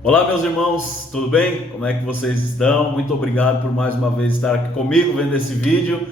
Olá, meus irmãos, tudo bem? Como é que vocês estão? Muito obrigado por mais uma vez estar aqui comigo vendo esse vídeo.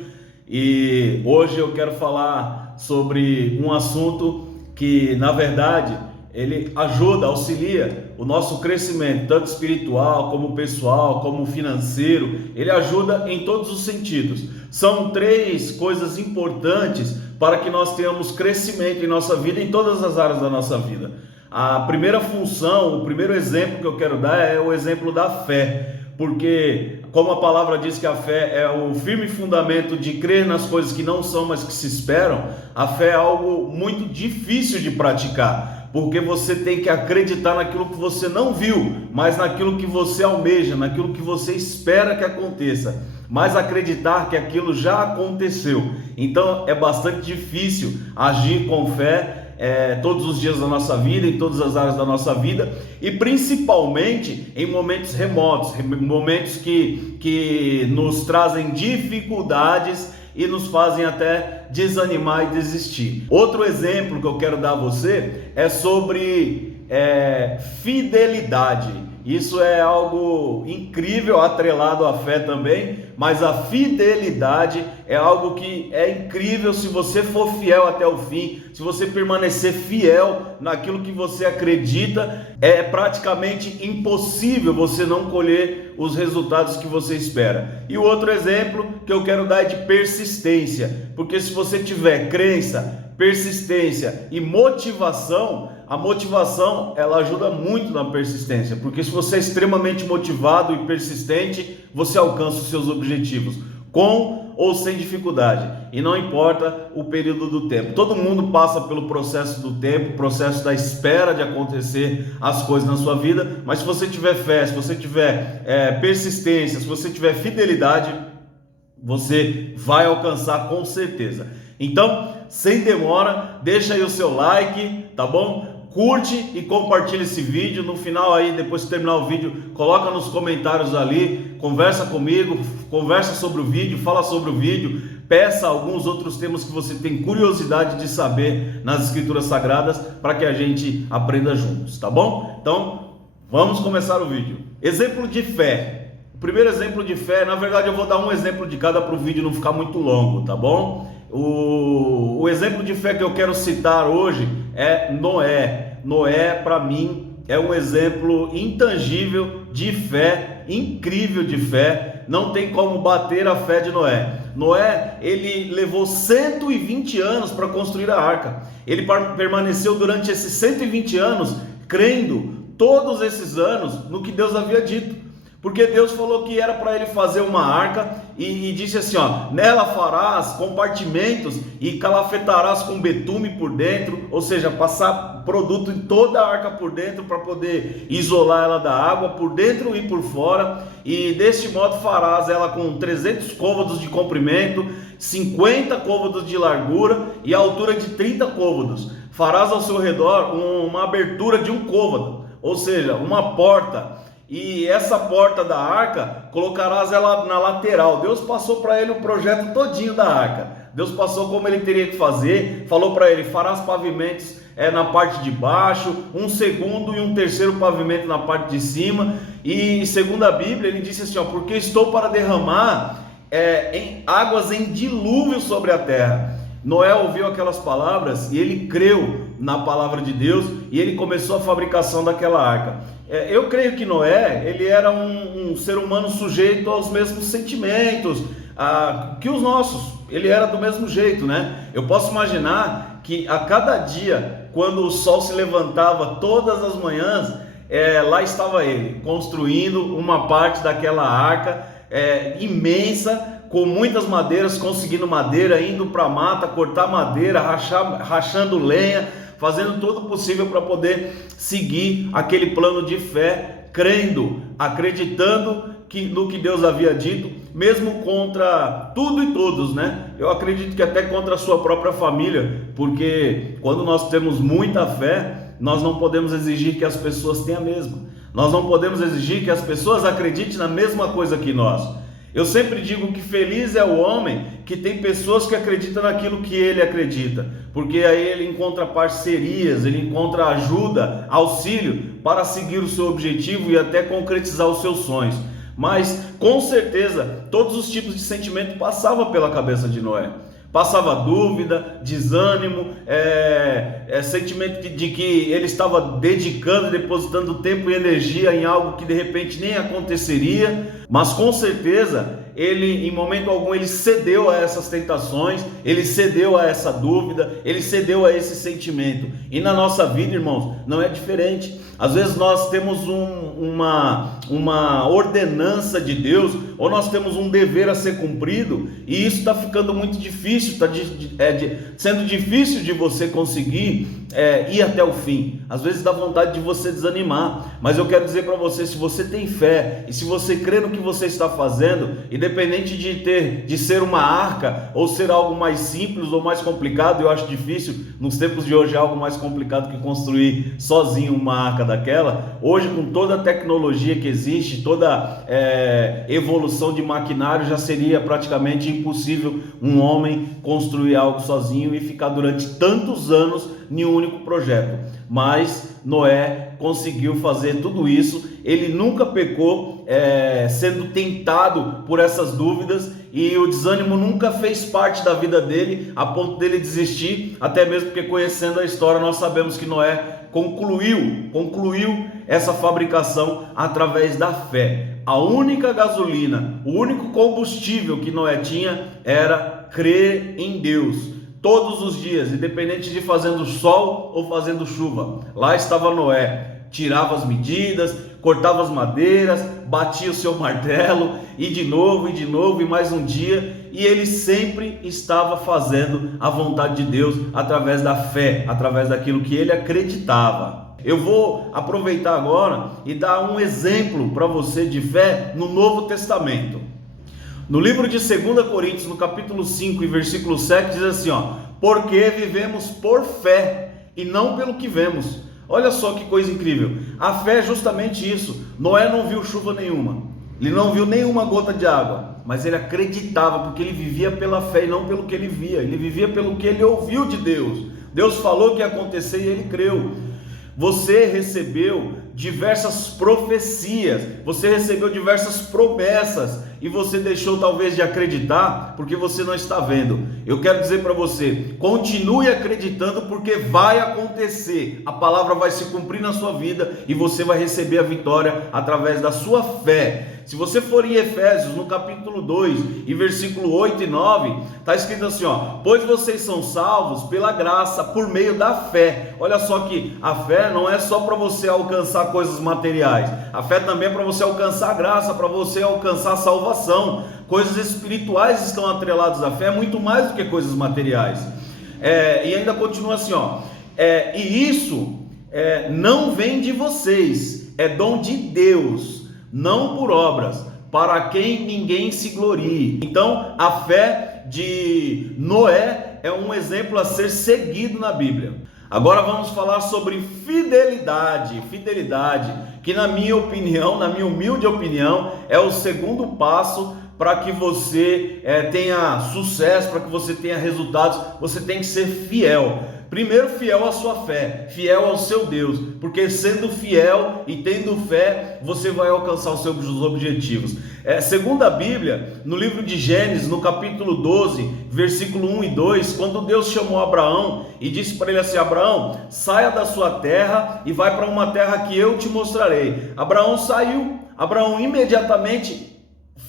E hoje eu quero falar sobre um assunto que, na verdade, ele ajuda, auxilia o nosso crescimento, tanto espiritual, como pessoal, como financeiro. Ele ajuda em todos os sentidos. São três coisas importantes para que nós tenhamos crescimento em nossa vida, em todas as áreas da nossa vida. A primeira função, o primeiro exemplo que eu quero dar é o exemplo da fé, porque como a palavra diz que a fé é o firme fundamento de crer nas coisas que não são, mas que se esperam, a fé é algo muito difícil de praticar, porque você tem que acreditar naquilo que você não viu, mas naquilo que você almeja, naquilo que você espera que aconteça, mas acreditar que aquilo já aconteceu. Então é bastante difícil agir com fé todos os dias da nossa vida, em todas as áreas da nossa vida, e principalmente em momentos remotos, momentos que nos trazem dificuldades e nos fazem até desanimar e desistir. Outro exemplo que eu quero dar a você é sobre fidelidade. Isso é algo incrível, atrelado à fé também, mas a fidelidade é algo que é incrível se você for fiel até o fim, se você permanecer fiel naquilo que você acredita, é praticamente impossível você não colher os resultados que você espera. E o outro exemplo que eu quero dar é de persistência, porque se você tiver crença, persistência e motivação, a motivação ela ajuda muito na persistência, porque se você é extremamente motivado e persistente, você alcança os seus objetivos, com ou sem dificuldade, e não importa o período do tempo. Todo mundo passa pelo processo do tempo, processo da espera de acontecer as coisas na sua vida, mas se você tiver fé, se você tiver persistência, se você tiver fidelidade, você vai alcançar com certeza. Então, sem demora, deixa aí o seu like, tá bom? Curte e compartilha esse vídeo. No final aí, depois de terminar o vídeo, coloca nos comentários ali, conversa comigo, conversa sobre o vídeo, fala sobre o vídeo, peça alguns outros temas que você tem curiosidade de saber nas Escrituras Sagradas, para que a gente aprenda juntos, tá bom? Então, vamos começar o vídeo. Exemplo de fé. O primeiro exemplo de fé, na verdade eu vou dar um exemplo de cada para o vídeo não ficar muito longo, tá bom? O exemplo de fé que eu quero citar hoje é Noé. Noé, para mim, é um exemplo intangível de fé, incrível de fé. Não tem como bater a fé de Noé. Noé, ele levou 120 anos para construir a arca. Ele permaneceu durante esses 120 anos crendo todos esses anos no que Deus havia dito. Porque Deus falou que era para ele fazer uma arca e disse assim, ó, nela farás compartimentos e calafetarás com betume por dentro, ou seja, passar produto em toda a arca por dentro para poder isolar ela da água, por dentro e por fora, e deste modo farás ela com 300 côvados de comprimento, 50 côvados de largura e a altura de 30 côvados. Farás ao seu redor uma abertura de um côvado, ou seja, uma porta. E essa porta da arca, colocarás ela na lateral. Deus passou para ele o projeto todinho da arca. Deus passou como ele teria que fazer. Falou para ele, farás pavimentos na parte de baixo, um segundo e um terceiro pavimento na parte de cima. E segundo a Bíblia, ele disse assim, ó, porque estou para derramar águas em dilúvio sobre a terra. Noé ouviu aquelas palavras e ele creu na palavra de Deus e ele começou a fabricação daquela arca. Eu creio que Noé, ele era um ser humano sujeito aos mesmos sentimentos que os nossos, ele era do mesmo jeito, né? Eu posso imaginar que a cada dia, quando o sol se levantava todas as manhãs, lá estava ele, construindo uma parte daquela arca imensa, com muitas madeiras, conseguindo madeira, indo para a mata, cortar madeira, rachando lenha, fazendo todo o possível para poder seguir aquele plano de fé, crendo, acreditando no que Deus havia dito, mesmo contra tudo e todos, né? Eu acredito que até contra a sua própria família, porque quando nós temos muita fé, nós não podemos exigir que as pessoas tenham a mesma. Nós não podemos exigir que as pessoas acreditem na mesma coisa que nós. Eu sempre digo que feliz é o homem que tem pessoas que acreditam naquilo que ele acredita, porque aí ele encontra parcerias, ele encontra ajuda, auxílio para seguir o seu objetivo e até concretizar os seus sonhos. Mas com certeza todos os tipos de sentimento passavam pela cabeça de Noé. Passava dúvida, desânimo, sentimento de que ele estava dedicando, depositando tempo e energia em algo que de repente nem aconteceria. Mas com certeza ele, em momento algum, ele cedeu a essas tentações, ele cedeu a essa dúvida, ele cedeu a esse sentimento. E na nossa vida, irmãos, não é diferente. Às vezes nós temos uma ordenança de Deus, ou nós temos um dever a ser cumprido, e isso está ficando muito difícil, está sendo difícil de você conseguir ir até o fim. Às vezes dá vontade de você desanimar, mas eu quero dizer para você, se você tem fé, e se você crê no que você está fazendo, independente de ser uma arca, ou ser algo mais simples ou mais complicado, eu acho difícil, nos tempos de hoje é algo mais complicado que construir sozinho uma arca daquela. Hoje, com toda a tecnologia que existe, toda evolução de maquinário, já seria praticamente impossível um homem construir algo sozinho e ficar durante tantos anos em um único projeto. Mas Noé conseguiu fazer tudo isso. Ele nunca pecou sendo tentado por essas dúvidas, e o desânimo nunca fez parte da vida dele a ponto dele desistir, até mesmo porque, conhecendo a história, nós sabemos que Noé concluiu essa fabricação através da fé. A única gasolina, o único combustível que Noé tinha era crer em Deus. Todos os dias, independente de fazendo sol ou fazendo chuva, lá estava Noé. Tirava as medidas, cortava as madeiras, batia o seu martelo, e de novo, e mais um dia, e ele sempre estava fazendo a vontade de Deus através da fé, através daquilo que ele acreditava. Eu vou aproveitar agora e dar um exemplo para você de fé no Novo Testamento. No livro de 2 Coríntios, no capítulo 5 e versículo 7, diz assim, porque vivemos por fé e não pelo que vemos. Olha só que coisa incrível. A fé é justamente isso. Noé não viu chuva nenhuma, ele não viu nenhuma gota de água, mas ele acreditava, porque ele vivia pela fé e não pelo que ele via. Ele vivia pelo que ele ouviu de Deus. Deus falou que ia acontecer e ele creu. Você recebeu diversas profecias, você recebeu diversas promessas, e você deixou talvez de acreditar porque você não está vendo. Eu quero dizer para você, continue acreditando, porque vai acontecer, a palavra vai se cumprir na sua vida e você vai receber a vitória através da sua fé. Se você for em Efésios, no capítulo 2, e versículo 8 e 9, está escrito assim, pois vocês são salvos pela graça, por meio da fé. Olha só que a fé não é só para você alcançar coisas materiais, a fé também é para você alcançar a graça, para você alcançar a salvação. Coisas espirituais estão atreladas à fé, muito mais do que coisas materiais. E ainda continua assim, e isso não vem de vocês, é dom de Deus, não por obras, para quem ninguém se glorie. Então a fé de Noé é um exemplo a ser seguido na Bíblia. Agora vamos falar sobre fidelidade, que na minha opinião, na minha humilde opinião, é o segundo passo para que você tenha sucesso, para que você tenha resultados. Você tem que ser fiel. Primeiro, fiel à sua fé, fiel ao seu Deus, porque sendo fiel e tendo fé, você vai alcançar os seus objetivos. Segundo a Bíblia, no livro de Gênesis, no capítulo 12, versículo 1 e 2, quando Deus chamou Abraão e disse para ele assim, Abraão, saia da sua terra e vai para uma terra que eu te mostrarei. Abraão saiu, Abraão imediatamente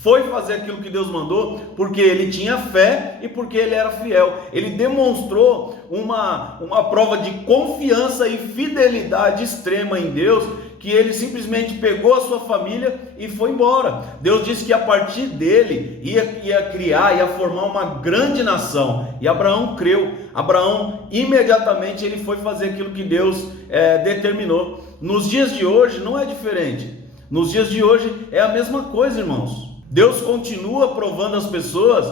foi fazer aquilo que Deus mandou, porque ele tinha fé e porque ele era fiel. Ele demonstrou uma prova de confiança e fidelidade extrema em Deus, que ele simplesmente pegou a sua família e foi embora. Deus disse que a partir dele ia criar, ia formar uma grande nação, e Abraão creu. Abraão imediatamente ele foi fazer aquilo que Deus determinou. Nos dias de hoje não é diferente. Nos dias de hoje é a mesma coisa, irmãos. Deus continua provando as pessoas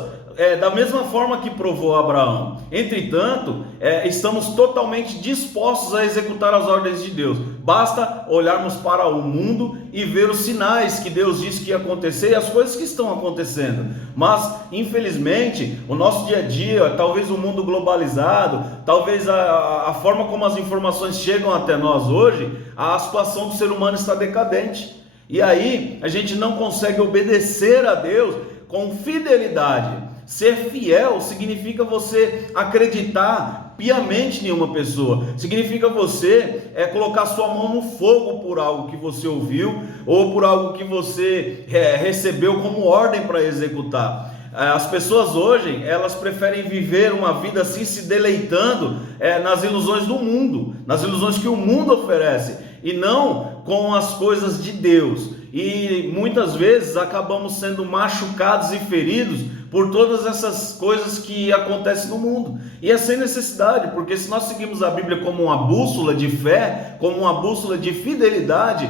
da mesma forma que provou Abraão. Entretanto, estamos totalmente dispostos a executar as ordens de Deus. Basta olharmos para o mundo e ver os sinais que Deus disse que ia acontecer e as coisas que estão acontecendo. Mas, infelizmente, o nosso dia a dia, talvez o mundo globalizado, talvez a forma como as informações chegam até nós hoje, a situação do ser humano está decadente. E aí, a gente não consegue obedecer a Deus com fidelidade. Ser fiel significa você acreditar piamente em uma pessoa, significa você colocar sua mão no fogo por algo que você ouviu ou por algo que você recebeu como ordem para executar. As pessoas hoje, elas preferem viver uma vida assim, se deleitando nas ilusões do mundo, nas ilusões que o mundo oferece, e não com as coisas de Deus. E muitas vezes acabamos sendo machucados e feridos por todas essas coisas que acontecem no mundo. E é sem necessidade, porque se nós seguimos a Bíblia como uma bússola de fé, como uma bússola de fidelidade,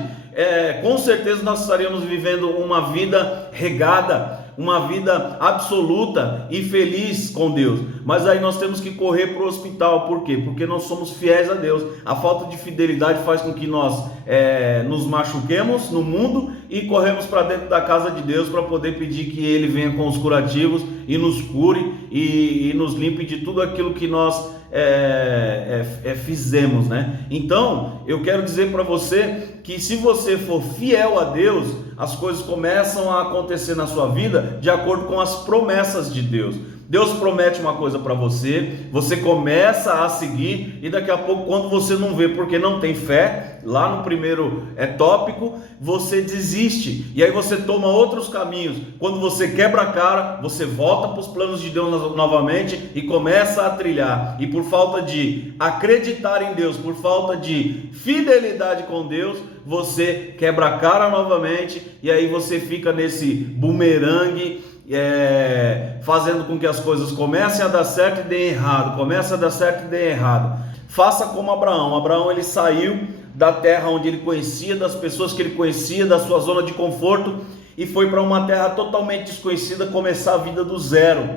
com certeza nós estaríamos vivendo uma vida regada, uma vida absoluta e feliz com Deus. Mas aí nós temos que correr para o hospital. Por quê? Porque nós somos fiéis a Deus. A falta de fidelidade faz com que nós nos machuquemos no mundo e corremos para dentro da casa de Deus para poder pedir que Ele venha com os curativos e nos cure e nos limpe de tudo aquilo que nós fizemos, né? Então, eu quero dizer para você que se você for fiel a Deus, as coisas começam a acontecer na sua vida de acordo com as promessas de Deus. Deus promete uma coisa para você, você começa a seguir e daqui a pouco, quando você não vê porque não tem fé, lá no primeiro tópico, você desiste e aí você toma outros caminhos. Quando você quebra a cara, você volta para os planos de Deus novamente e começa a trilhar. E por falta de acreditar em Deus, por falta de fidelidade com Deus, você quebra a cara novamente e aí você fica nesse bumerangue, fazendo com que as coisas comecem a dar certo e deem errado, comece a dar certo e deem errado. Faça como Abraão. Abraão, ele saiu da terra onde ele conhecia, das pessoas que ele conhecia, da sua zona de conforto, e foi para uma terra totalmente desconhecida começar a vida do zero.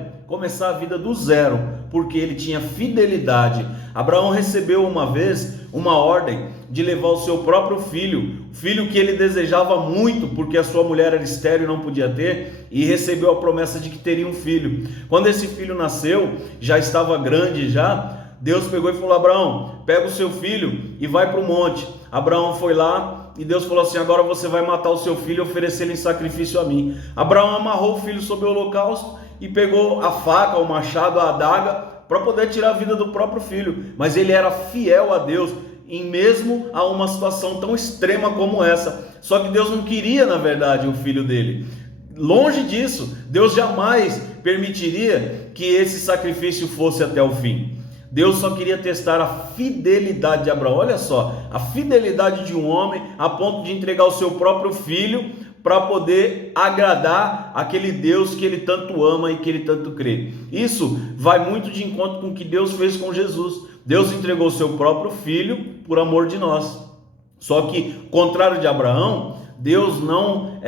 Porque ele tinha fidelidade. Abraão recebeu uma vez uma ordem de levar o seu próprio filho que ele desejava muito, porque a sua mulher era estéril e não podia ter, e recebeu a promessa de que teria um filho. Quando esse filho nasceu, já estava grande já, Deus pegou e falou: Abraão, pega o seu filho e vai para o monte. Abraão foi lá e Deus falou assim: agora você vai matar o seu filho e oferecer ele em sacrifício a mim. Abraão amarrou o filho sobre o holocausto e pegou a faca, o machado, a adaga, para poder tirar a vida do próprio filho. Mas ele era fiel a Deus, em mesmo a uma situação tão extrema como essa. Só que Deus não queria, na verdade, o filho dele. Longe disso, Deus jamais permitiria que esse sacrifício fosse até o fim. Deus só queria testar a fidelidade de Abraão. Olha só, a fidelidade de um homem a ponto de entregar o seu próprio filho para poder agradar aquele Deus que ele tanto ama e que ele tanto crê. Isso vai muito de encontro com o que Deus fez com Jesus. Deus entregou o seu próprio filho por amor de nós. Só que, contrário de Abraão, Deus não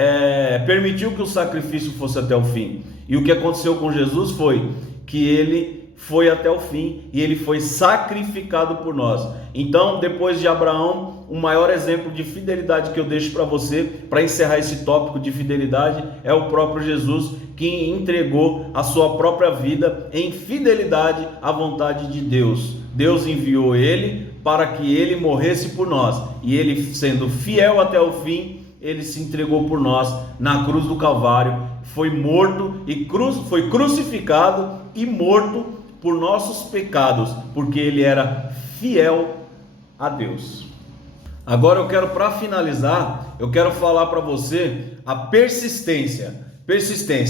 permitiu que o sacrifício fosse até o fim. E o que aconteceu com Jesus foi que ele foi até o fim e ele foi sacrificado por nós. Então, depois de Abraão, o maior exemplo de fidelidade que eu deixo para você, para encerrar esse tópico de fidelidade, é o próprio Jesus, que entregou a sua própria vida em fidelidade à vontade de Deus. Deus enviou ele para que ele morresse por nós, e ele, sendo fiel até o fim, ele se entregou por nós na cruz do Calvário, foi morto e foi crucificado e morto por nossos pecados, porque ele era fiel a Deus. Agora eu quero, para finalizar, eu quero falar para você a persistência.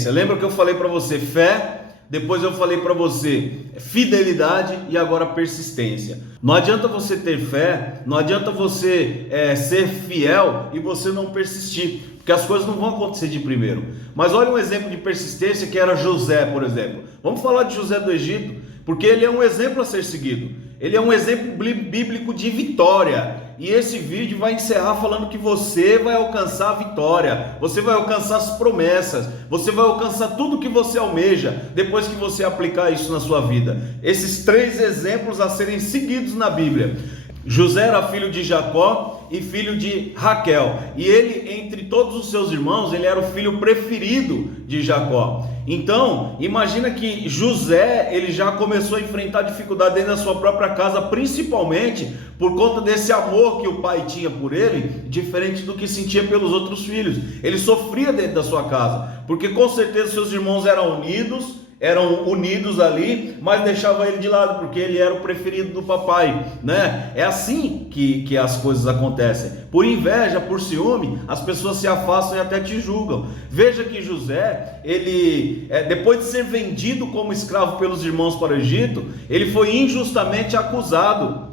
Lembra que eu falei para você fé, depois eu falei para você fidelidade e agora persistência. Não adianta você ter fé, não adianta você ser fiel e você não persistir, porque as coisas não vão acontecer de primeiro. Mas olha um exemplo de persistência que era José, por exemplo. Vamos falar de José do Egito, porque ele é um exemplo a ser seguido. Ele é um exemplo bíblico de vitória. E esse vídeo vai encerrar falando que você vai alcançar a vitória, você vai alcançar as promessas, você vai alcançar tudo que você almeja, depois que você aplicar isso na sua vida. Esses 3 exemplos a serem seguidos na Bíblia. José era filho de Jacó e filho de Raquel. E ele, entre todos os seus irmãos, ele era o filho preferido de Jacó. Então, imagina que José, ele já começou a enfrentar dificuldade dentro da sua própria casa, principalmente por conta desse amor que o pai tinha por ele, diferente do que sentia pelos outros filhos. Ele sofria dentro da sua casa, porque com certeza seus irmãos eram unidos ali, mas deixava ele de lado, porque ele era o preferido do papai, né? É assim que as coisas acontecem. Por inveja, por ciúme, as pessoas se afastam e até te julgam. Veja que José, ele, depois de ser vendido como escravo pelos irmãos para o Egito, ele foi injustamente acusado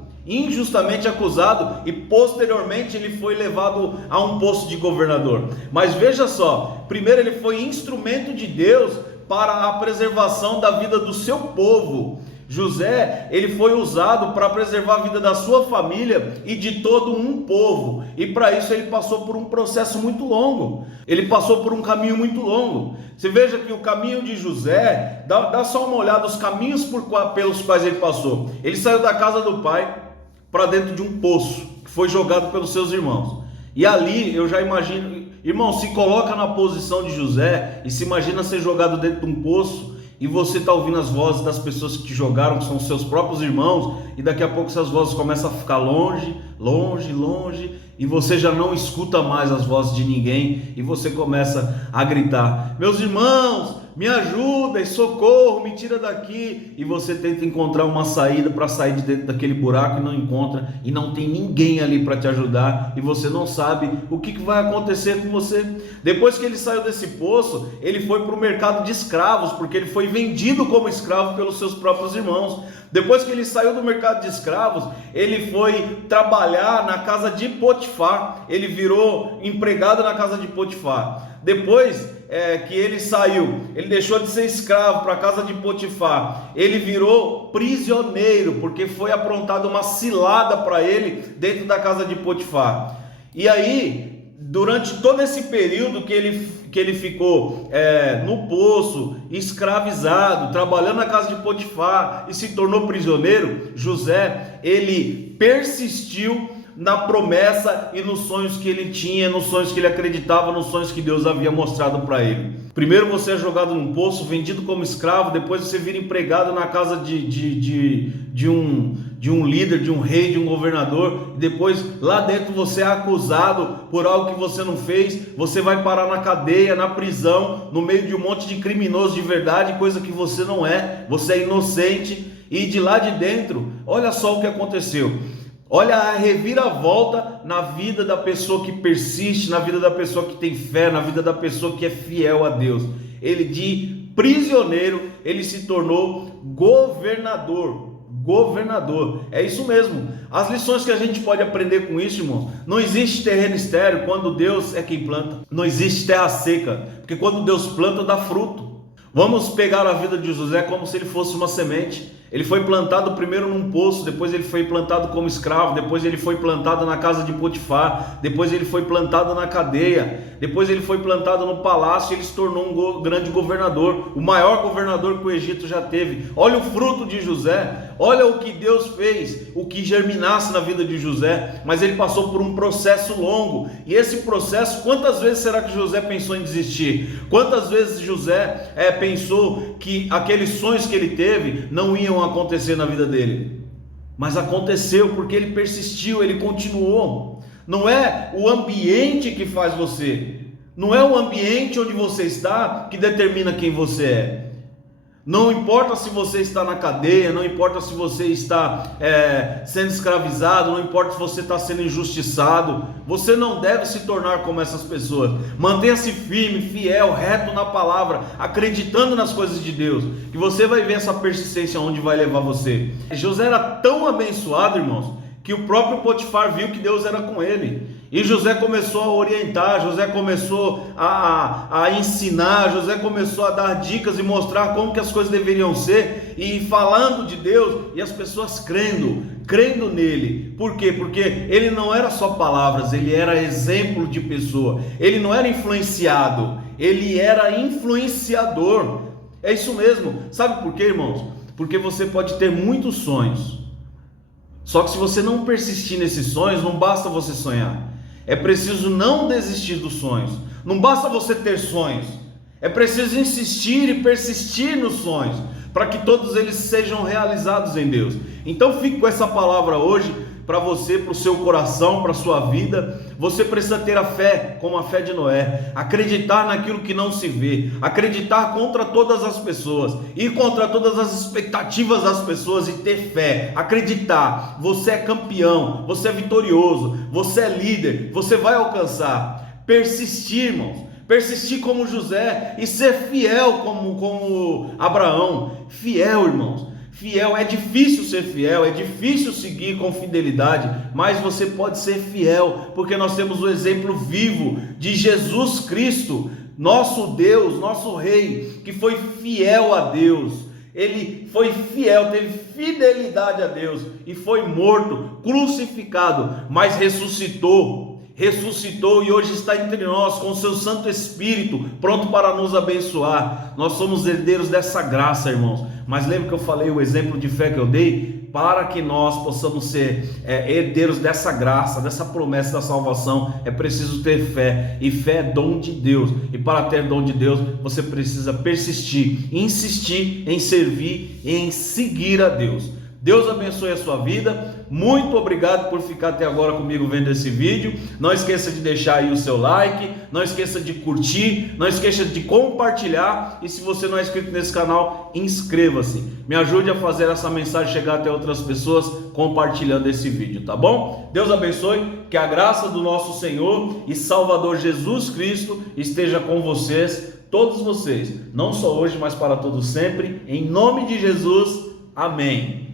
e posteriormente ele foi levado a um posto de governador. Mas veja só, primeiro ele foi instrumento de Deus para a preservação da vida do seu povo. José, ele foi usado para preservar a vida da sua família e de todo um povo, e para isso ele passou por um processo muito longo, ele passou por um caminho muito longo. Você veja que o caminho de José, dá só uma olhada, os caminhos pelos quais ele passou. Ele saiu da casa do pai para dentro de um poço, que foi jogado pelos seus irmãos, e ali eu já imagino, irmão, se coloca na posição de José e se imagina ser jogado dentro de um poço, e você está ouvindo as vozes das pessoas que te jogaram, que são seus próprios irmãos, e daqui a pouco essas vozes começam a ficar longe, e você já não escuta mais as vozes de ninguém, e você começa a gritar: meus irmãos, me ajudem, socorro, me tira daqui. E você tenta encontrar uma saída para sair de dentro daquele buraco e não encontra, e não tem ninguém ali para te ajudar, e você não sabe o que vai acontecer com você. Depois que ele saiu desse poço, ele foi para o mercado de escravos, porque ele foi vendido como escravo pelos seus próprios irmãos. Depois que ele saiu do mercado de escravos, ele foi trabalhar na casa de Potifar, ele virou empregado na casa de Potifar. Depois que ele saiu, ele deixou de ser escravo para a casa de Potifar, ele virou prisioneiro, porque foi aprontada uma cilada para ele dentro da casa de Potifar. E aí, durante todo esse período que ele ficou no poço, escravizado, trabalhando na casa de Potifar e se tornou prisioneiro, José, ele persistiu na promessa e nos sonhos que ele tinha, nos sonhos que ele acreditava, nos sonhos que Deus havia mostrado para ele. Primeiro você é jogado num poço, vendido como escravo, depois você vira empregado na casa de um líder, de um rei, de um governador, e depois lá dentro você é acusado por algo que você não fez, você vai parar na cadeia, na prisão, no meio de um monte de criminosos de verdade, coisa que você não é, você é inocente, e de lá de dentro, olha só o que aconteceu. Olha a reviravolta na vida da pessoa que persiste, na vida da pessoa que tem fé, na vida da pessoa que é fiel a Deus. Ele, de prisioneiro, ele se tornou governador. É isso mesmo. As lições que a gente pode aprender com isso, irmão: não existe terreno estéril quando Deus é quem planta. Não existe terra seca, porque quando Deus planta, dá fruto. Vamos pegar a vida de José como se ele fosse uma semente. Ele foi plantado primeiro num poço, depois ele foi plantado como escravo, depois ele foi plantado na casa de Potifar, depois ele foi plantado na cadeia, depois ele foi plantado no palácio e ele se tornou um grande governador, o maior governador que o Egito já teve. Olha o fruto de José, olha o que Deus fez, o que germinasse na vida de José, mas ele passou por um processo longo, e esse processo, quantas vezes será que José pensou em desistir? Quantas vezes José pensou que aqueles sonhos que ele teve não iam acontecer na vida dele? Mas aconteceu, porque ele persistiu, ele continuou. Não é o ambiente que faz você, não é o ambiente onde você está que determina quem você é. Não importa se você está na cadeia, não importa se você está sendo escravizado, não importa se você está sendo injustiçado, você não deve se tornar como essas pessoas. Mantenha-se firme, fiel, reto na palavra, acreditando nas coisas de Deus, que você vai ver essa persistência onde vai levar você. José era tão abençoado, irmãos, que o próprio Potifar viu que Deus era com ele, e José começou a orientar, José começou a ensinar, José começou a dar dicas e mostrar como que as coisas deveriam ser, e falando de Deus, e as pessoas crendo nele. Por quê? Porque ele não era só palavras, ele era exemplo de pessoa, ele não era influenciado, ele era influenciador. É isso mesmo. Sabe por quê, irmãos? Porque você pode ter muitos sonhos, Só que se você não persistir nesses sonhos, não basta você sonhar. É preciso não desistir dos sonhos. Não basta você ter sonhos. É preciso insistir e persistir nos sonhos, para que todos eles sejam realizados em Deus. Então fique com essa palavra hoje para você, para o seu coração, para a sua vida. Você precisa ter a fé, como a fé de Noé, acreditar naquilo que não se vê, acreditar contra todas as pessoas, ir contra todas as expectativas das pessoas e ter fé, acreditar. Você é campeão, você é vitorioso, você é líder, você vai alcançar. Persistir, irmãos, persistir como José e ser fiel como Abraão. Fiel, irmãos. Fiel, é difícil ser fiel, é difícil seguir com fidelidade, mas você pode ser fiel, porque nós temos o exemplo vivo de Jesus Cristo, nosso Deus, nosso Rei, que foi fiel a Deus. Ele foi fiel, teve fidelidade a Deus e foi morto, crucificado, mas ressuscitou e hoje está entre nós com o seu Santo Espírito, pronto para nos abençoar. Nós somos herdeiros dessa graça, irmãos. Mas lembra que eu falei o exemplo de fé que eu dei? Para que nós possamos ser herdeiros dessa graça, dessa promessa da salvação, é preciso ter fé, e fé é dom de Deus, e para ter dom de Deus, você precisa persistir, insistir em servir e em seguir a Deus. Deus abençoe a sua vida. Muito obrigado por ficar até agora comigo vendo esse vídeo. Não esqueça de deixar aí o seu like, não esqueça de curtir, não esqueça de compartilhar, e se você não é inscrito nesse canal, inscreva-se. Me ajude a fazer essa mensagem chegar até outras pessoas compartilhando esse vídeo, tá bom? Deus abençoe, que a graça do nosso Senhor e Salvador Jesus Cristo esteja com vocês, todos vocês, não só hoje, mas para todos sempre, em nome de Jesus, amém.